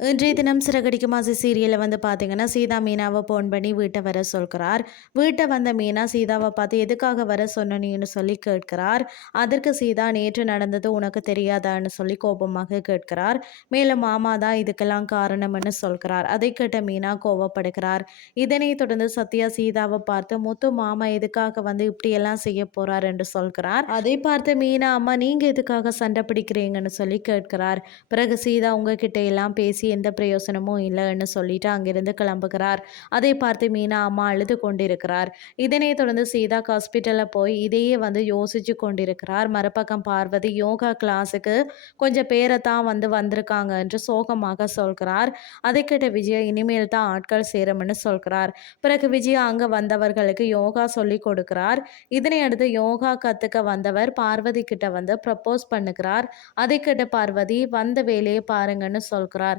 இன்றைய தினம் சிறகடிக்கு மாசி சீரியலில் வந்து பார்த்தீங்கன்னா சீதா மீனாவை ஃபோன் பண்ணி வீட்டை வர சொல்கிறார். வீட்டை வந்த மீனா சீதாவை பார்த்து எதுக்காக வர சொன்னீன்னு சொல்லி கேட்கிறார். அதற்கு சீதா நேற்று நடந்தது உனக்கு தெரியாதான்னு சொல்லி கோபமாக கேட்கிறார். மேலும் மாமா தான் இதுக்கெல்லாம் காரணம்னு சொல்கிறார். அதை கேட்ட மீனா கோபப்படுகிறார் இதனை தொடர்ந்து சத்யா சீதாவை பார்த்து முத்து மாமா எதுக்காக வந்து இப்படியெல்லாம் செய்ய போறார்? என்று சொல்கிறார். அதை பார்த்து மீனா அம்மா நீங்கள் எதுக்காக சண்டை பிடிக்கிறீங்கன்னு சொல்லி கேட்கிறார். பிறகு சீதா உங்ககிட்ட எல்லாம் பேசி எந்த பிரயோசனமும் இல்லைன்னு சொல்லிட்டு அங்கிருந்து கிளம்புகிறார். அதை பார்த்து மீனா அம்மா அழுது கொண்டிருக்கிறார். இதனை தொடர்ந்து சீதா ஹாஸ்பிட்டலில் போய் இதையே வந்து யோசிச்சு கொண்டிருக்கிறார். மறுபக்கம் பார்வதி யோகா கிளாஸுக்கு கொஞ்சம் பேரை தான் வந்து வந்திருக்காங்க என்று சோகமாக சொல்கிறார். அதை கேட்ட விஜயா இனிமேல் தான் ஆட்கள் சேரும்னு சொல்கிறார். பிறகு விஜயா அங்கே வந்தவர்களுக்கு யோகா சொல்லி கொடுக்கிறார். இதனை அடுத்து யோகா கற்றுக்க வந்தவர் பார்வதி கிட்ட வந்து ப்ரப்போஸ் பண்ணுகிறார். அதை கேட்ட பார்வதி வந்த வேலையை பாருங்கன்னு சொல்கிறார்.